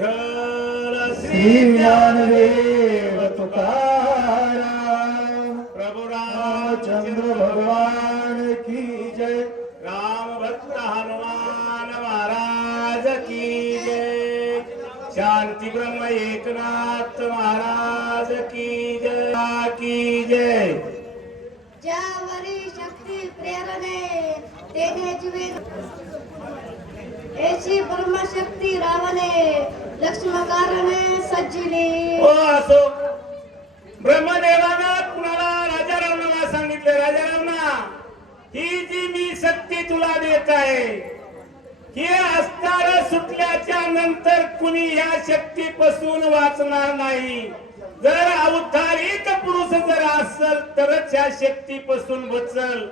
विठ्ठल श्री ज्ञानदेव तुकाराम प्रभु रामचंद्र भगवान की जय। राम भक्त हनुमान महाराज की जय। शांती ब्रह्म एकनाथ महाराज की जय। ज्यावरी शक्ती प्रेरणे तेने जीवे ऐसी परमशक्ती रावणे लक्ष्मकारणे सज्जिली। हो असो ब्रह्मदेवानं कुणाला राजा रावणाला सांगितले, राजा रावणा ही जी मी शक्ती तुला देत आहे हे अस्तार सुटल्याच्या नंतर कुणी या शक्तीपासून वाचणार नाही। जर अवतारिक पुरुष जर असेल तरच या शक्तीपासून बचल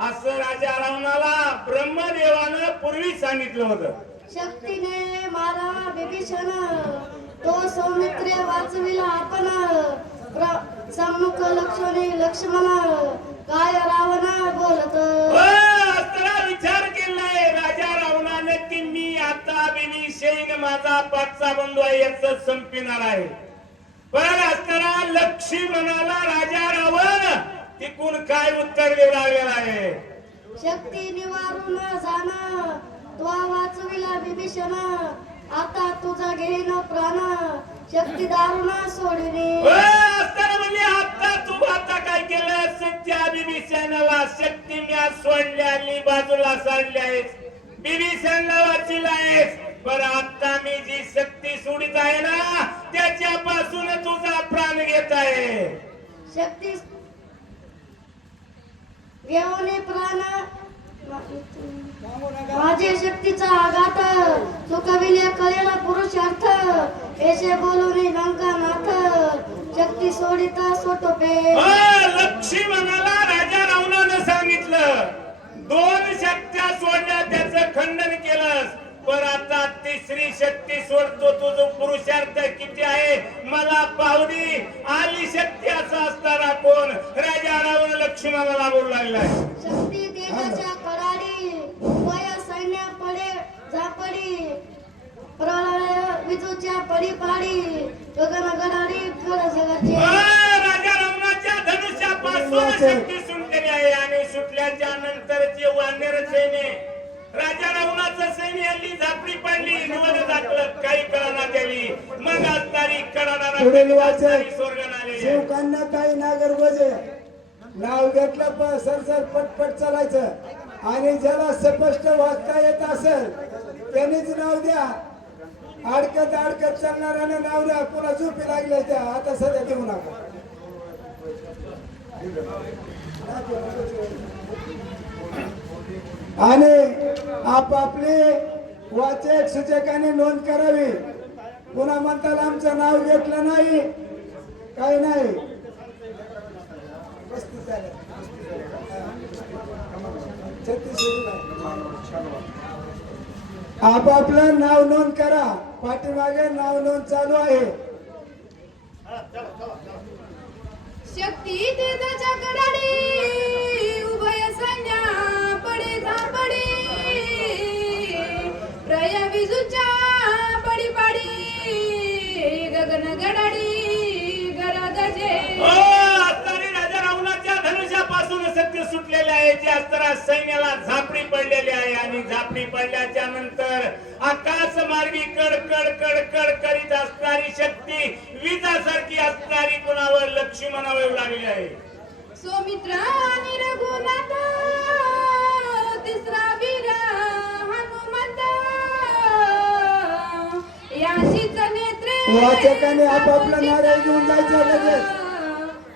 असं राजा रावणाला ब्रह्मदेवानं पूर्वी सांगितलं होतं। शक्तीने मारा विभीषण तो सौमित्र्य वाचविला आपण सम्मुख लक्ष्मण काय रावण बोलत। असताना विचार केलाय राजा रावणाने की मी आता विभीषण माझा पाचचा बंधू आहे याचं संपिणार आहे। पण असताना लक्ष्मणाला राजा रावण तिकून काय उत्तर देऊ लागलेला आहे। शक्ती निवारून जाण तो वाचविला विभीषण आता तुझा घेईन प्राण शक्ती दारुण सोडविली। असताना म्हणजे आता तू आता काय केलं त्या विभीषणाला शक्ती मी सोडली बाजूला साडली आहेस विभीषणला वाचविला आहेस। पण आता मी जी शक्ती सोडित आहे ना त्याच्यापासून तुझा प्राण घेत आहे। शक्ती घेऊन प्राण माझे शक्तीचा आघात चुकविले कळेला पुरुषार्थ ऐसे बोलून लंकानाथ शक्ती सोडिता सोटोपे। लक्ष्मणाला राजा रावणानं सांगितलं दोन शक्त्या सोडल्या त्याचं खंडन केलंस पण आता तिसरी शक्ती सोडतो तुझं पुरुषार्थ किती आहे मला पाहुदी आली शक्ती असं असताना कोण राजा रावण लक्ष्मणाला बोलू लागलाय। शक्ती देशाच्या कडाडी वय सैन्य पडे झापडी प्रलय विजूच्या पडी पाडी गगन गडाडी कळ जगाचे। राजा रावणाच्या धनुष्यापासून शक्ती सुटलेली आहे आणि सुटल्याच्या नंतरचे वानर सैन्य राजा रावणाचं सैन्य हल्ली झापडी पडली निवड टाकलं काही कळना गेली मग असणारी कडाडा स्वर्गाला आले। शिवकांना काही नागर बजे नाव घेतलं सरसर पटपट चालायचं आणि ज्याला स्पष्ट वाचता येत असेल त्यांनीच नाव द्या। अडकत अडकत चालणाऱ्याने नाव द्या पुन्हा झोपी लागले त्या आता सध्या देऊ नका। आणि आपापले वाचक सूचकाने नोंद करावी। पुन्हा म्हणताल आमचं नाव घेतलं नाही काही नाही। आपापलं नाव नोंद करा पाठीमागे नाव नोंद चालू आहे। शक्ती तेजाच्या कडाडी उभय सैन्य पडे झापडी प्रय विजूच्या पडी पाडी गगन गडाडी गरदजे। राजा रावणाच्या धनुष्यापासून सत्य सुटलेले आहे जे असताना सैन्याला झापडी पडलेली आहे आणि झापडी पडल्याच्या नंतर आकाश मार्गी कड कड कड कड करीत असणारी शक्ती विजासारखी असणारी कुणावर लक्ष्मणावर येऊ लागली आहे। सौमित्र आणि रघुनाथ तिसरा वीर हनुमंत याचीच नेत्रे वाचकाने आपापला नारळ घेऊन जायचं लगेच।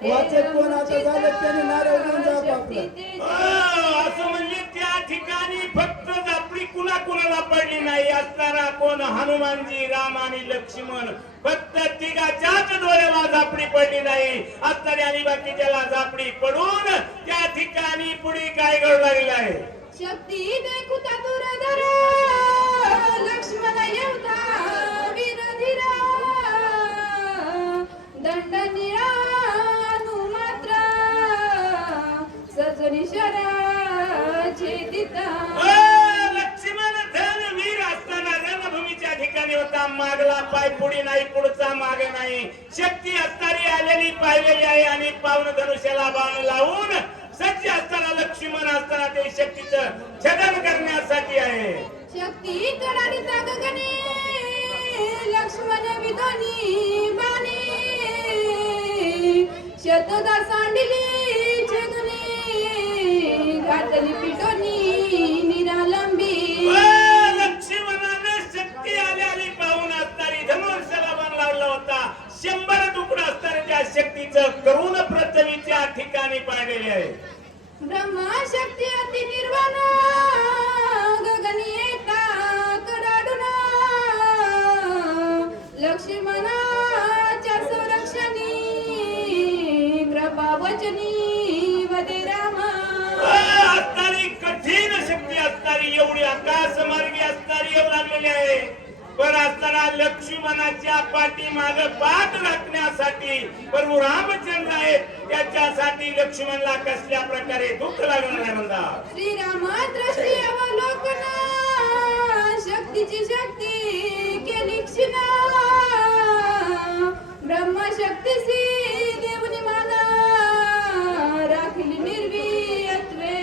वाचक कोण आता झालं त्याने नारळ घेऊन जा आपापलं। असं म्हणजे त्या ठिकाणी फक्त झापडी कुणा कुणाला पडली नाही असणारा कोण हनुमानजी राम आणि लक्ष्मण फक्त तिघाच्याच डोळ्याला झापडी पडली नाही असणारी आणि बाकीच्याला झापडी पडून त्या ठिकाणी पुढे काय घडू लागलेलं आहे। शक्ती देखुता दुरधर लक्ष्मण येवता वीर धीरा दंड निळा मात्र सजनी शरा छेदिता। लक्ष्मण धन वीर असताना रणभूमीच्या ठिकाणी होता मागला पाय पुढे नाही, पुढचा मागे नाही. शक्ती असणारी आलेली पाहिलेली आहे आणि पावन धनुष्याला बाण लावून सज्ज असताना लक्ष्मण असताना ते शक्तीचं छेदन करण्यासाठी आहे. शक्ती कराडीचा गगने लक्ष्मण विधोनी बाणे शतदा सांडिली छेदुनी घातली पिटोनी निरालंबी. लक्ष्मणाने शक्ती आली पाहून असणारी धनुष्याला बाण लावला होता. 100 तुकडा असणाऱ्या त्या शक्तीचं करून पृथ्वीच्या ठिकाणी पाडलेले आहे. ब्रह्मा शक्ती अति निर्वाण गगनी येता कडाडून लक्ष्मणाच्या संरक्षणी कृपा वचनी वदे रामा. असणारी कठीण शक्ती असणारी एवढी आकाश मार्गी असणारी येऊ लागलेली आहे. पण असताना लक्ष्मणाच्या पाठीमाग पाठ राखण्यासाठी प्रभू रामचंद्र आहेत. त्याच्यासाठी लक्ष्मणला कसल्या प्रकारे दुःख लागणार नाही म्हणता. श्रीराम दृष्टी अवलोकन शक्तीची शक्ती केली क्षीण ब्रह्मशक्तीसी देवनी माना राखली निर्वीयत्वे.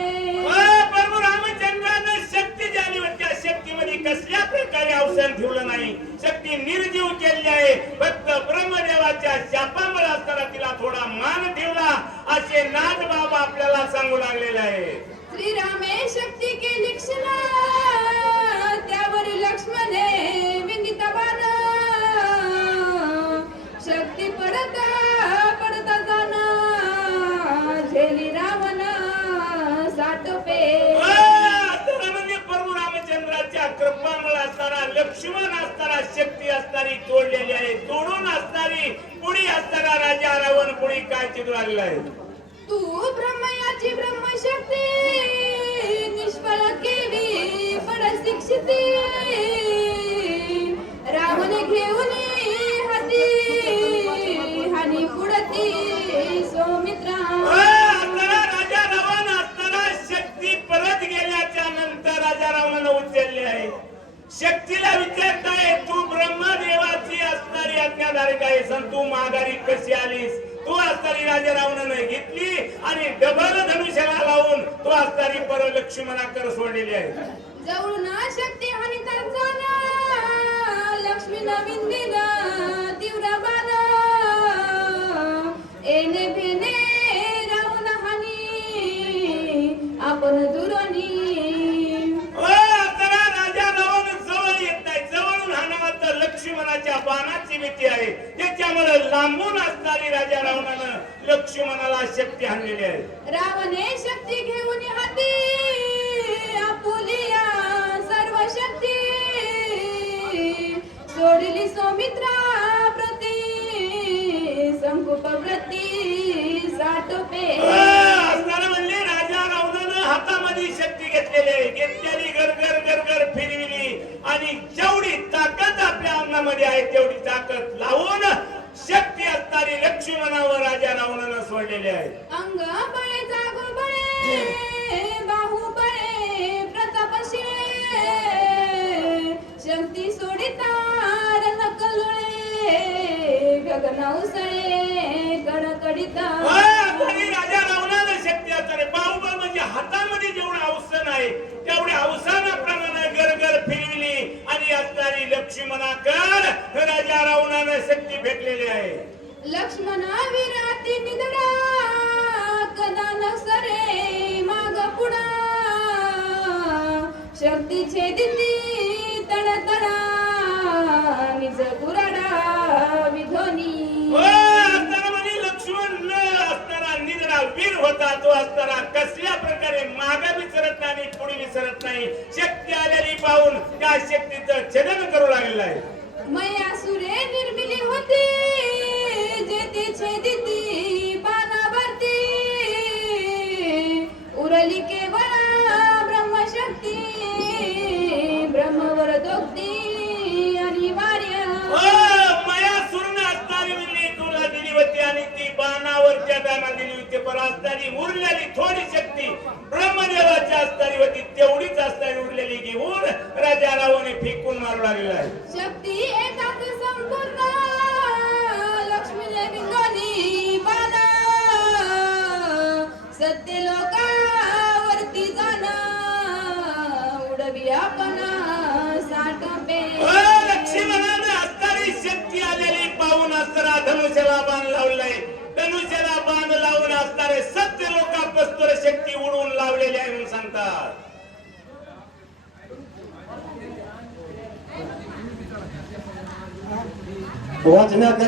प्रभू रामचंद्रानं शक्ती ज्याने त्या शक्तीमध्ये कसल्या प्रकारे अवसान ठेवलं नाही. शक्ती निर्जीव केली आहे. फक्त ब्रह्मदेवाच्या शापामुळे असताना तिला थोडा मान ठेवला असे नाथ बाबा आपल्याला सांगू लागलेले आहे. श्रीरामे शक्ती केली क्षीण त्यावर लक्ष्मणे विंदिता बाण शक्ती पडता पडता जाना झेली रावण साटोपे. म्हणजे प्रभू रामचंद्राच्या कृपामुळे असताना लक्ष्मण असताना शक्ती असणारी तोडलेली आहे. तोडून असणारी पुढी असताना राजा रावण पुढी काय चित्र लागला आहे. तू ब्रह्मयाची ब्रह्मशक्ती निष्फळ केली परशिक्षिती रावणे घेऊन हाती हानी पुढती सौमित्रा. राजा रावण असताना शक्ती परत गेल्याच्या नंतर राजा रावणानं उचलली आहे. शक्तीला विचारताय तू ब्रह्मदेवाची असणारी आज्ञाधारक आहेस आणि तू माघारी कशी आलीस. तू असणारी राजा रावणानं घेतली आणि डबल धनुष्याला लावून तू असणारी पर लक्ष्मणाकर सोडलेली आहे. जवळून शक्ती हानी जाना लक्ष्मी नविंदीन तीव्र बाण एने भेने रावण हानी आपण दुरोनी. राजा रावण जवळ येत नाही. जवळून हाणामात्र लक्ष्मणाच्या बाणाची भीती आहे. त्याच्यामुळे लांबून असणारी राजा रावणानं लक्ष्मणाला शक्ती हाणलेली आहे. रावणे शक्ती घेऊन हाती आपुलिया सर्व शक्ती सोडली सौमित्रा प्रती संकुप व्रती साटोपे. असताना म्हणले राजा रावणानं हातामध्ये शक्ती घेतलेली गरगर गरगर फिरविली आणि जेवढी ताकद आपल्या अंगामध्ये आहे तेवढी ताकद लावून शक्ती असणारी लक्ष्मणावर राजा रावणानं सोडलेली आहे. अंग बळे जागो बळे बाहू बळे प्रतापशी शक्ती सोडिता रन कलुळे गगन उसळे कडकडीता. राजा रावणानं शक्ती असणारे बाहुबळ म्हणजे हातामध्ये जेवढं अवसन आहे तेवढ्या अवसानाप्रमाणे गरगर फिरविली आणि असणारी लक्ष्मणाकर राजा रावणानं शक्ती भेटलेली आहे. लक्ष्मण विराती निधडा कदा नसरे माग पुढा शक्ती छेदिती तडतडा निज गुराडा विधोनी. लक्ष्मण असताना निधडा वीर होता. तो असताना कसल्या प्रकारे मागे विसरत नाही आणि पुढे विसरत नाही. शक्ती आलेली पाहून त्या शक्तीचं छेदन करू लागलेलं आहे. मयासुरे निर्मिली होती जेथे छेदिती बाणावरती उरली केवळ ब्रह्मशक्ती ब्रह्मवर दोक्ती अनिवार्य. मयासुरनं असणारी मिळली तुला दिली होती आणि ती बाणावर त्या दाना दिली होती. पण असणारी उरलेली थोडी शक्ती ब्रह्मदेवाच्या असणारी होती तेवढीच असणारी उरलेली घेऊन शक्तीच्या रावाने फेकून मारू लागलेला आहे. शक्ती एकाच संपूर्ण लक्ष्मीले बिंदोनी बाणा सत्य लोकावरती जाणं उडवी आपण साठ लक्ष्मणाने असणारी शक्ती आलेली पाहून असताना धनुष्याला बाण लावलाय. धनुष्याला बाण लावून असणारे सत्य लोकांपासून शक्ती उडवून लावलेली आहे म्हणून सांगतात. वाचनात